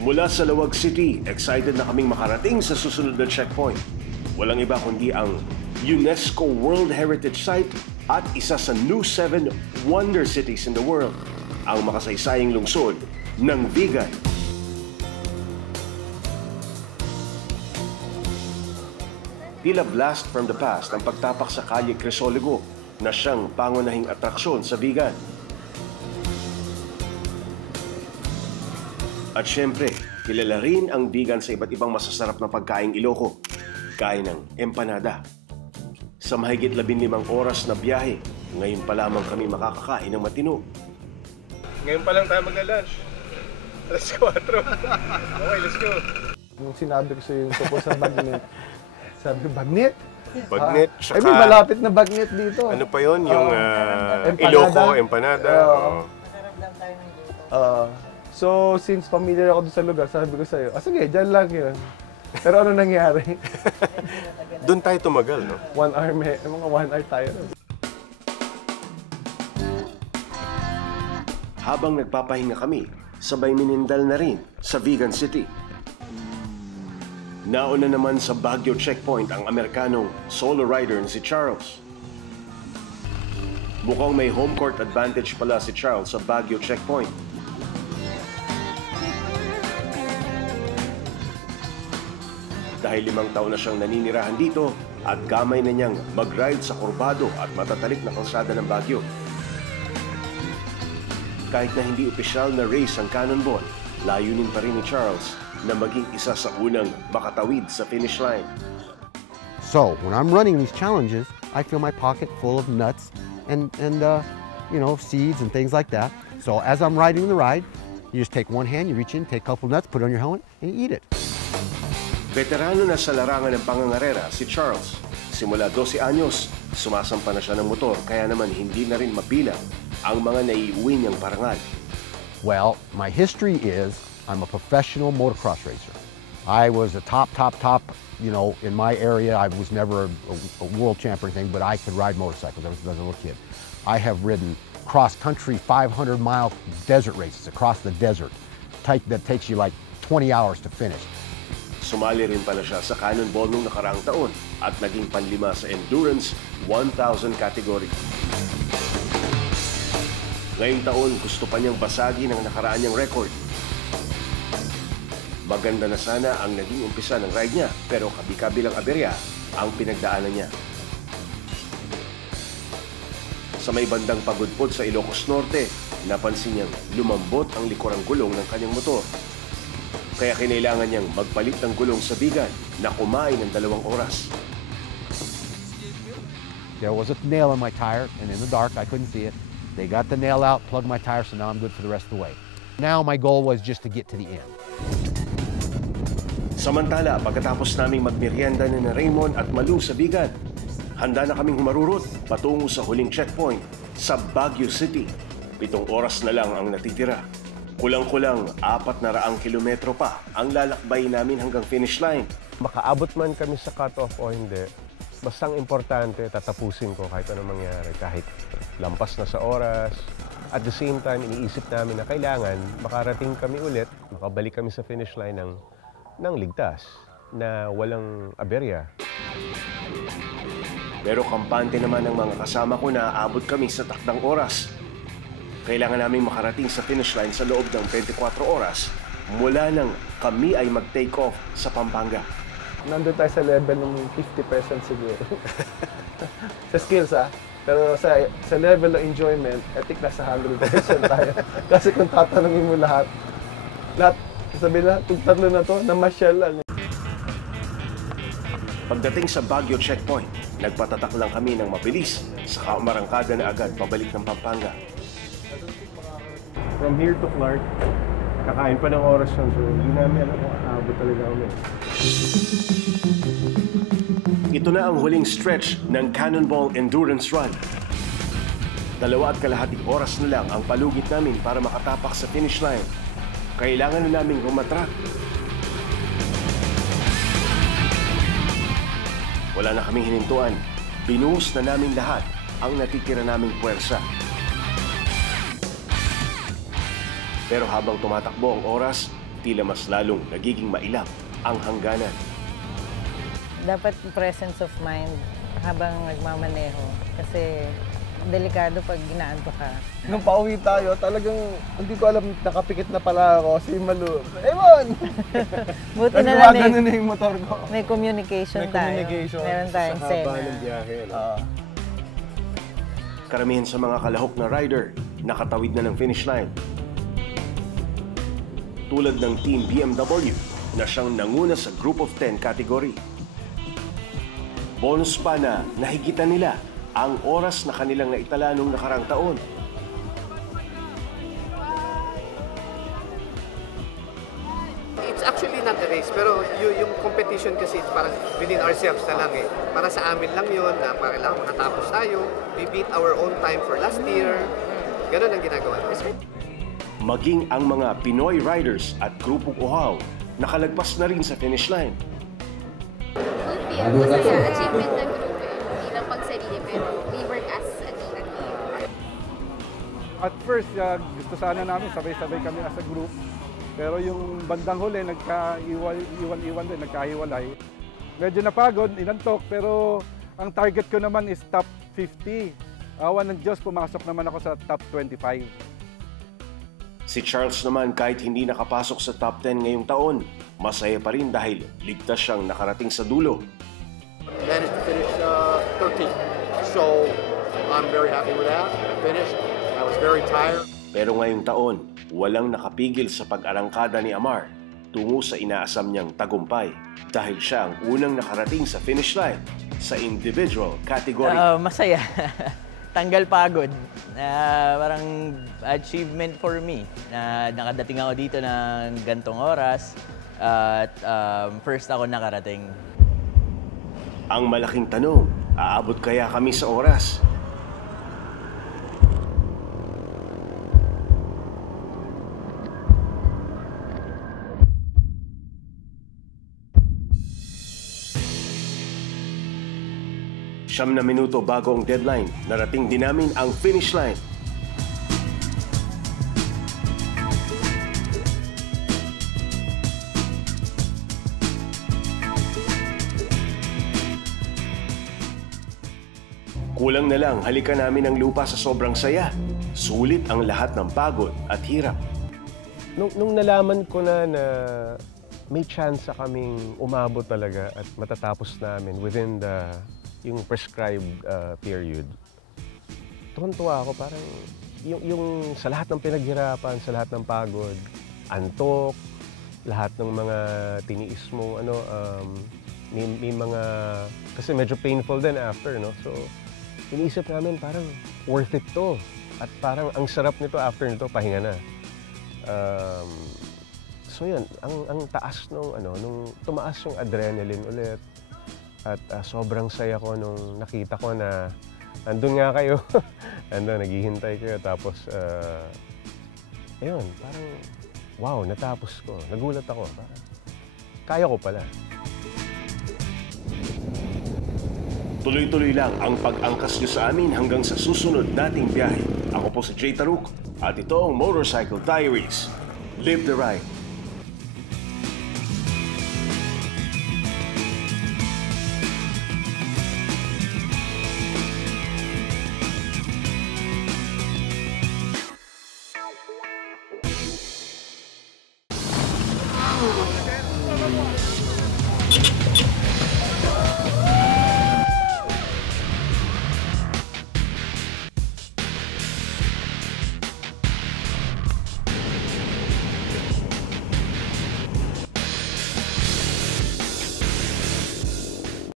Mula sa Lawag City, excited na kaming makarating sa susunod na checkpoint. Walang iba kundi ang UNESCO World Heritage Site at isa sa new 7 Wonder Cities in the world, ang makasaysayang lungsod ng Vigan. Tila blast from the past ang pagtapak sa Kalye Crisologo na siyang pangunahing atraksyon sa Vigan. At syempre, kilala rin ang Vigan sa iba't ibang masasarap na pagkaing Iloco, gaya ng empanada. Sa mahigit 15 oras na biyahe, ngayon pa lamang kami makakakain ng matino. Ngayon pa lang tayo magla-lunch. Alas 4. Okay, let's go. Nung sinabi ko sa'yo yung tungkol sa bagnet, sabi ko, bagnet? Bagnet, I mean, malapit na bagnet dito. Ano pa yun? Yung Iloco, empanada. So, since familiar ako doon sa lugar, sabi ko sa'yo, sige, dyan lang yun. Pero ano nangyari? Doon tayo tumagal, no? 1 hour, mga 1 hour tayo. Habang nagpapahinga kami, sabay minindal na rin sa Vigan City. Nauna naman sa Baguio checkpoint ang Amerikanong solo rider na si Charles. Mukhang may home court advantage pala si Charles sa Baguio checkpoint. Dahil 5 taon na siyang naninirahan dito at gamay na niyang mag-ride sa kurbado at matatalik na kalsada ng Baguio. Kahit na hindi opisyal na race ang Cannonball, layunin pa rin ni Charles na maging isa sa unang makatawid sa finish line. So, when I'm running these challenges, I feel my pocket full of nuts and seeds and things like that. So as I'm riding the ride, you just take one hand, you reach in, take a couple nuts, put it on your helmet, and you eat it. Veterano na sa larangan ng pangangarera si Charles. Simula 12 anyos, sumasampa na siya ng motor, kaya naman hindi na rin mabilang ang mga naiuwi niyang parangal. Well, my history is I'm a professional motocross racer. I was a top, in my area. I was never a world champion or anything, but I could ride motorcycles as a little kid. I have ridden cross-country 500-mile desert races across the desert that takes you like 20 hours to finish. Sumali rin pala siya sa Cannonball nung nakaraang taon at naging panlima sa Endurance 1000 category. Ngayong taon, gusto pa niyang basagin ang nakaraan niyang record. Maganda na sana ang naging umpisa ng ride niya, pero kabi-kabilang aberya ang pinagdaanan niya. Sa may bandang pagudpod sa Ilocos Norte, napansin niyang lumambot ang likurang gulong ng kanyang motor. Kaya kinailangan niyang magpalit ng gulong sa Vigan na kumain ng 2 oras. There was a nail in my tire, and in the dark, I couldn't see it. They got the nail out, plugged my tire, so now I'm good for the rest of the way. Now my goal was just to get to the end. Samantala, pagkatapos naming magmerienda na Raymond at Malu sa Vigan, handa na kaming humarurot patungo sa huling checkpoint sa Baguio City. 7 oras na lang ang natitira. Kulang-kulang 400 kilometro pa ang lalakbay namin hanggang finish line. Makaabot man kami sa cut-off o hindi, bastang importante, tatapusin ko kahit anong mangyari, kahit lampas na sa oras. At the same time, iniisip namin na kailangan makarating kami ulit, makabalik kami sa finish line ng ligtas, na walang aberya. Pero kampante naman ng mga kasama ko na aabot kami sa takdang oras. Kailangan naming makarating sa finish line sa loob ng 24 oras mula nang kami ay mag-take off sa Pampanga. Nandun tayo sa level ng 50% siguro. Sa skills, Pero sa level ng enjoyment, I think nasa 100% tayo. Kasi kung tatanungin mo lahat, sabi na, kung tatlo na to, namasyal lang. Pagdating sa Baguio checkpoint, nagpatatak lang kami ng mabilis sa umarangkada na agad pabalik ng Pampanga. From here to Clark, kakain pa ng oras yun, so hindi namin alam kung aabot talaga kami. Ito na ang huling stretch ng Cannonball Endurance Run. 2.5 oras na lang ang palugit namin para makatapak sa finish line. Kailangan na naming rumatrak. Wala na kaming hinintuan. Binuhos na namin lahat ang natitira naming puwersa. Pero habang tumatakbo ang oras, tila mas lalong nagiging mailap ang hangganan. Dapat presence of mind habang nagmamaneho kasi delikado pag ginaanto ka. Nung pauwi tayo, talagang hindi ko alam, nakapikit na pala ako si Malu. Ewan! Buti Tapos na lang gumagano na yung motor ko. may communication May tayo. communication Meron tayong Sa haba sena. ng biyahe. No? Karamihan sa mga kalahok na rider, nakatawid na ng finish line. Tulad ng Team BMW na siyang nanguna sa Group of 10 category. Bonus pa na nahigitan nila ang oras na kanilang naitala nung nakarang taon. It's actually not a race, pero yung competition kasi parang within ourselves na lang eh. Para sa amin lang yun, na para lang makatapos tayo. We beat our own time for last year. Ganun ang ginagawa. Maging ang mga Pinoy riders at Grupong Uhaw nakalagpas na rin sa finish line. Fulfill, masaya, achievement ng group eh. Hindi lang pagsarili, pero we work as a team. At first, gusto sana namin sabay-sabay kami as a group. Pero yung bandang huli, nagkaiwan-iwan din, nagkahiwalay. Medyo napagod, inantok, pero ang target ko naman is top 50. Awan ng Diyos, pumasok naman ako sa top 25. Si Charles naman kahit hindi nakapasok sa top 10 ngayong taon, masaya pa rin dahil ligtas siyang nakarating sa dulo. Managed to finish 13th. So I'm very happy with that. I finished. I was very tired. Pero ngayong taon, walang nakapigil sa pag-arangkada ni Amar tungo sa inaasam niyang tagumpay dahil siya ang unang nakarating sa finish line sa individual category. Masaya. Tanggal pagod. Parang achievement for me na nakadating ako dito ng gantong oras at first ako nakarating. Ang malaking tanong, aabot kaya kami sa oras? Siyam na minuto bago ang deadline, narating din namin ang finish line. Kulang na lang halikan namin ang lupa sa sobrang saya. Sulit ang lahat ng pagod at hirap. Nung nalaman ko na may chance kaming umabot talaga at matatapos namin within yung prescribed period, tuwan-tuwa ako. Parang yung sa lahat ng pinaghirapan, sa lahat ng pagod, antok, lahat ng mga tiniis mo, may mga, kasi medyo painful din after, no? So, iniisip namin parang worth it to. At parang ang sarap nito after nito, pahinga na. So yun, ang taas nung tumaas yung adrenaline ulit. At sobrang saya ko nung nakita ko na andun nga kayo. Andun, naghihintay kayo. Tapos, ayun, parang wow, natapos ko. Nagulat ako. Parang, kaya ko pala. Tuloy-tuloy lang ang pag-angkas nyo sa amin hanggang sa susunod nating biyahe. Ako po si Jay Taruk at ito ang Motorcycle Diaries. Live the ride!